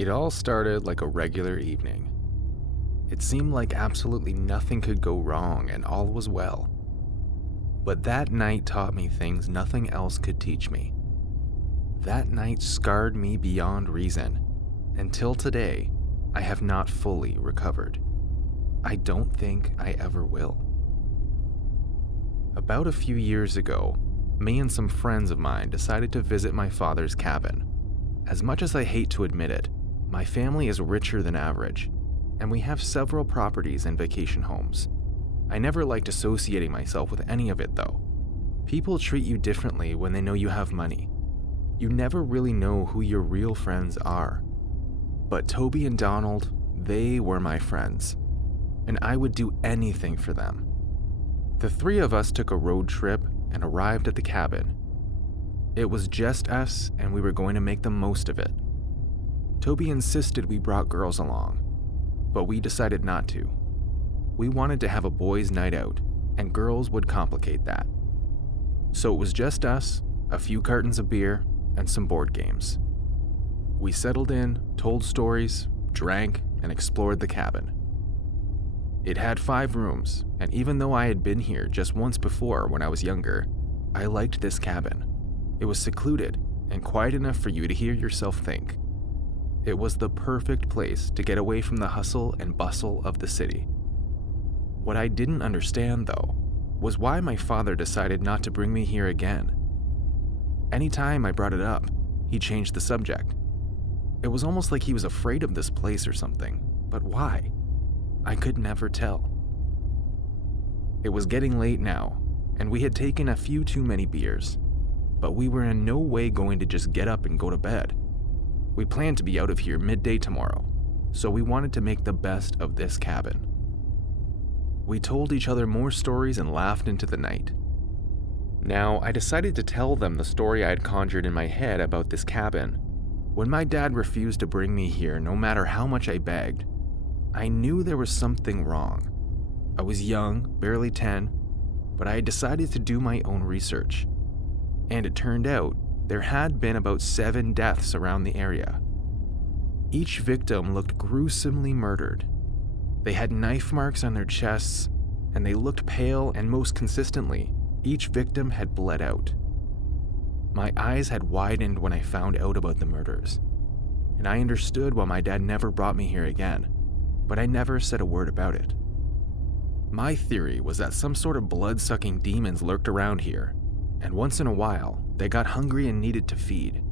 It all started like a regular evening. It seemed like absolutely nothing could go wrong and all was well. But that night taught me things nothing else could teach me. That night scarred me beyond reason. Until today, I have not fully recovered. I don't think I ever will. About a few years ago, me and some friends of mine decided to visit my father's cabin. As much as I hate to admit it, my family is richer than average, and we have several properties and vacation homes. I never liked associating myself with any of it though. People treat you differently when they know you have money. You never really know who your real friends are. But Toby and Donald, they were my friends, and I would do anything for them. The three of us took a road trip and arrived at the cabin. It was just us, and we were going to make the most of it. Toby insisted we brought girls along, but we decided not to. We wanted to have a boys' night out, and girls would complicate that. So it was just us, a few cartons of beer, and some board games. We settled in, told stories, drank, and explored the cabin. It had 5 rooms, and even though I had been here just once before when I was younger, I liked this cabin. It was secluded and quiet enough for you to hear yourself think. It was the perfect place to get away from the hustle and bustle of the city. What I didn't understand, though, was why my father decided not to bring me here again. Anytime I brought it up, he changed the subject. It was almost like he was afraid of this place or something, but why? I could never tell. It was getting late now, and we had taken a few too many beers, but we were in no way going to just get up and go to bed. We planned to be out of here midday tomorrow, so we wanted to make the best of this cabin. We told each other more stories and laughed into the night. Now, I decided to tell them the story I had conjured in my head about this cabin. When my dad refused to bring me here no matter how much I begged, I knew there was something wrong. I was young, barely 10, but I had decided to do my own research. And it turned out there had been about 7 deaths around the area. Each victim looked gruesomely murdered. They had knife marks on their chests, and they looked pale, and most consistently, each victim had bled out. My eyes had widened when I found out about the murders, and I understood why my dad never brought me here again, but I never said a word about it. My theory was that some sort of blood-sucking demons lurked around here, and once in a while, they got hungry and needed to feed,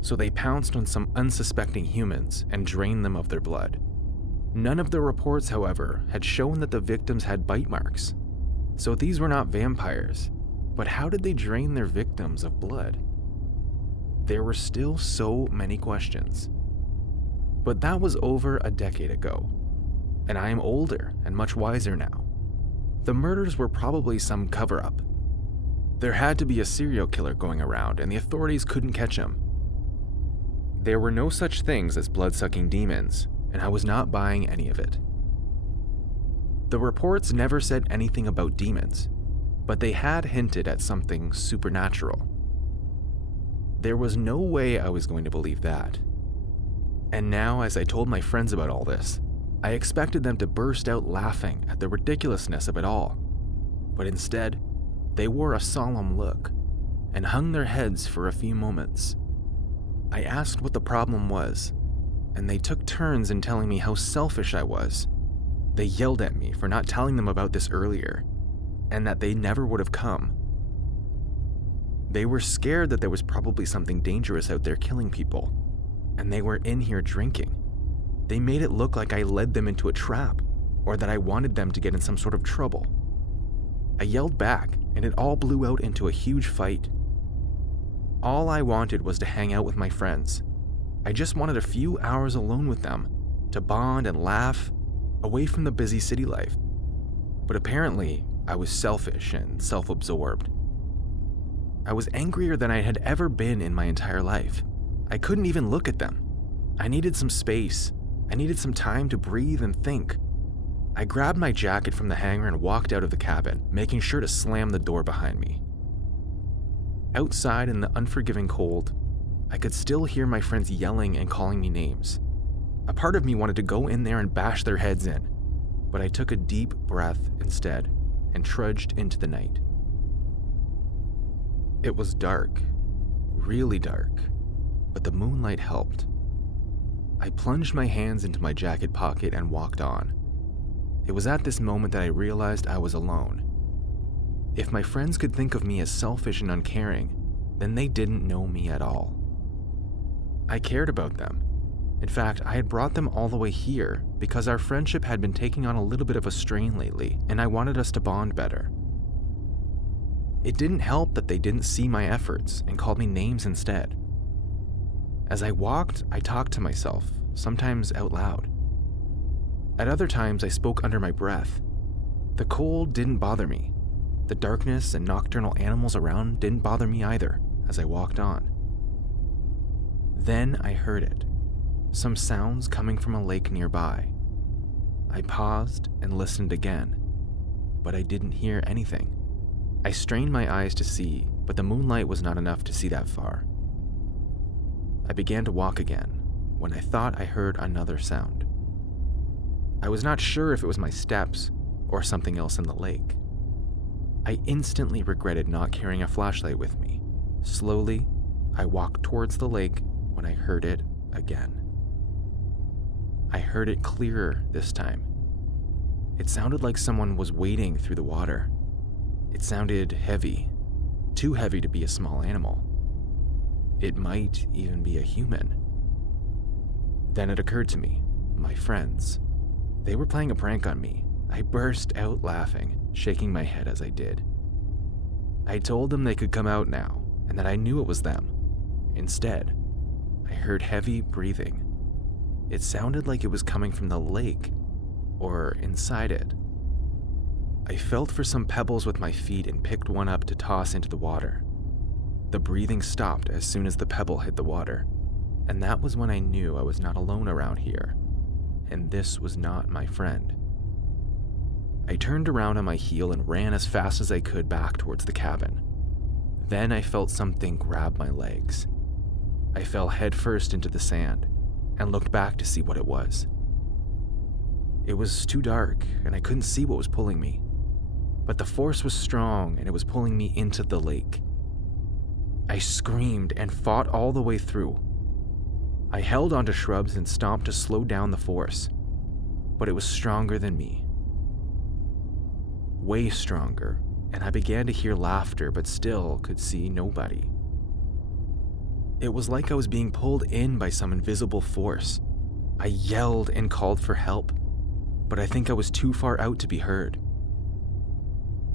so they pounced on some unsuspecting humans and drained them of their blood. None of the reports, however, had shown that the victims had bite marks, so these were not vampires. But how did they drain their victims of blood? There were still so many questions. But that was over a decade ago, and I am older and much wiser now. The murders were probably some cover-up. There had to be a serial killer going around, and the authorities couldn't catch him. There were no such things as blood-sucking demons, and I was not buying any of it. The reports never said anything about demons, but they had hinted at something supernatural. There was no way I was going to believe that. And now, as I told my friends about all this, I expected them to burst out laughing at the ridiculousness of it all. But instead, they wore a solemn look and hung their heads for a few moments. I asked what the problem was, and they took turns in telling me how selfish I was. They yelled at me for not telling them about this earlier, and that they never would have come. They were scared that there was probably something dangerous out there killing people, and they were in here drinking. They made it look like I led them into a trap, or that I wanted them to get in some sort of trouble. I yelled back, and it all blew out into a huge fight. All I wanted was to hang out with my friends. I just wanted a few hours alone with them, to bond and laugh, away from the busy city life. But apparently, I was selfish and self-absorbed. I was angrier than I had ever been in my entire life. I couldn't even look at them. I needed some space. I needed some time to breathe and think. I grabbed my jacket from the hanger and walked out of the cabin, making sure to slam the door behind me. Outside in the unforgiving cold, I could still hear my friends yelling and calling me names. A part of me wanted to go in there and bash their heads in, but I took a deep breath instead and trudged into the night. It was dark, really dark, but the moonlight helped. I plunged my hands into my jacket pocket and walked on. It was at this moment that I realized I was alone. If my friends could think of me as selfish and uncaring, then they didn't know me at all. I cared about them. In fact, I had brought them all the way here because our friendship had been taking on a little bit of a strain lately, and I wanted us to bond better. It didn't help that they didn't see my efforts and called me names instead. As I walked, I talked to myself, sometimes out loud. At other times, I spoke under my breath. The cold didn't bother me. The darkness and nocturnal animals around didn't bother me either as I walked on. Then I heard it. Some sounds coming from a lake nearby. I paused and listened again, but I didn't hear anything. I strained my eyes to see, but the moonlight was not enough to see that far. I began to walk again when I thought I heard another sound. I was not sure if it was my steps or something else in the lake. I instantly regretted not carrying a flashlight with me. Slowly, I walked towards the lake when I heard it again. I heard it clearer this time. It sounded like someone was wading through the water. It sounded heavy, too heavy to be a small animal. It might even be a human. Then it occurred to me, my friends. They were playing a prank on me. I burst out laughing, shaking my head as I did. I told them they could come out now, and that I knew it was them. Instead, I heard heavy breathing. It sounded like it was coming from the lake, or inside it. I felt for some pebbles with my feet and picked one up to toss into the water. The breathing stopped as soon as the pebble hit the water, and that was when I knew I was not alone around here, and this was not my friend. I turned around on my heel and ran as fast as I could back towards the cabin. Then I felt something grab my legs. I fell headfirst into the sand and looked back to see what it was. It was too dark and I couldn't see what was pulling me, but the force was strong and it was pulling me into the lake. I screamed and fought all the way through. I held onto shrubs and stomped to slow down the force, but it was stronger than me. Way stronger, and I began to hear laughter but still could see nobody. It was like I was being pulled in by some invisible force. I yelled and called for help, but I think I was too far out to be heard.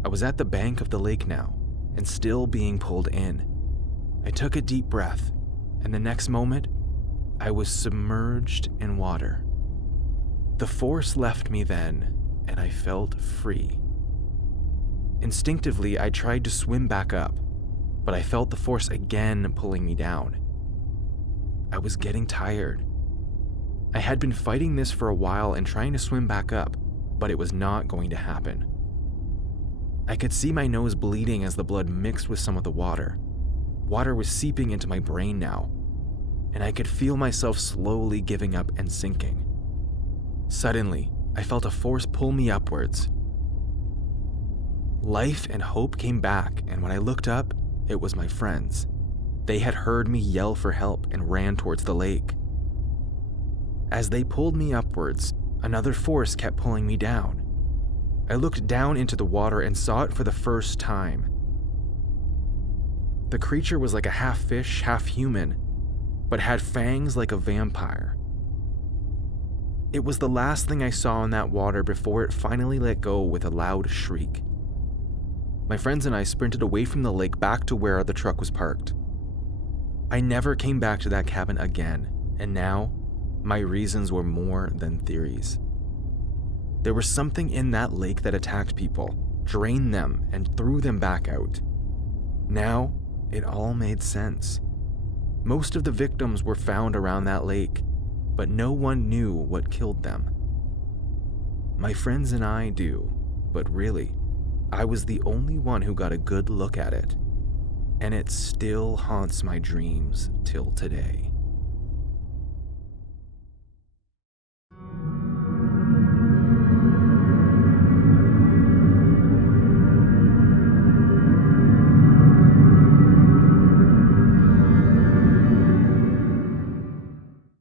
I was at the bank of the lake now, and still being pulled in. I took a deep breath, and the next moment, I was submerged in water. The force left me then, and I felt free. Instinctively, I tried to swim back up, but I felt the force again pulling me down. I was getting tired. I had been fighting this for a while and trying to swim back up, but it was not going to happen. I could see my nose bleeding as the blood mixed with some of the water. Water was seeping into my brain now, and I could feel myself slowly giving up and sinking. Suddenly, I felt a force pull me upwards. Life and hope came back, and when I looked up, it was my friends. They had heard me yell for help and ran towards the lake. As they pulled me upwards, another force kept pulling me down. I looked down into the water and saw it for the first time. The creature was like a half fish, half human, but had fangs like a vampire. It was the last thing I saw in that water before it finally let go with a loud shriek. My friends and I sprinted away from the lake back to where the truck was parked. I never came back to that cabin again, and now, my reasons were more than theories. There was something in that lake that attacked people, drained them, and threw them back out. Now, it all made sense. Most of the victims were found around that lake, but no one knew what killed them. My friends and I do, but really, I was the only one who got a good look at it, and it still haunts my dreams till today.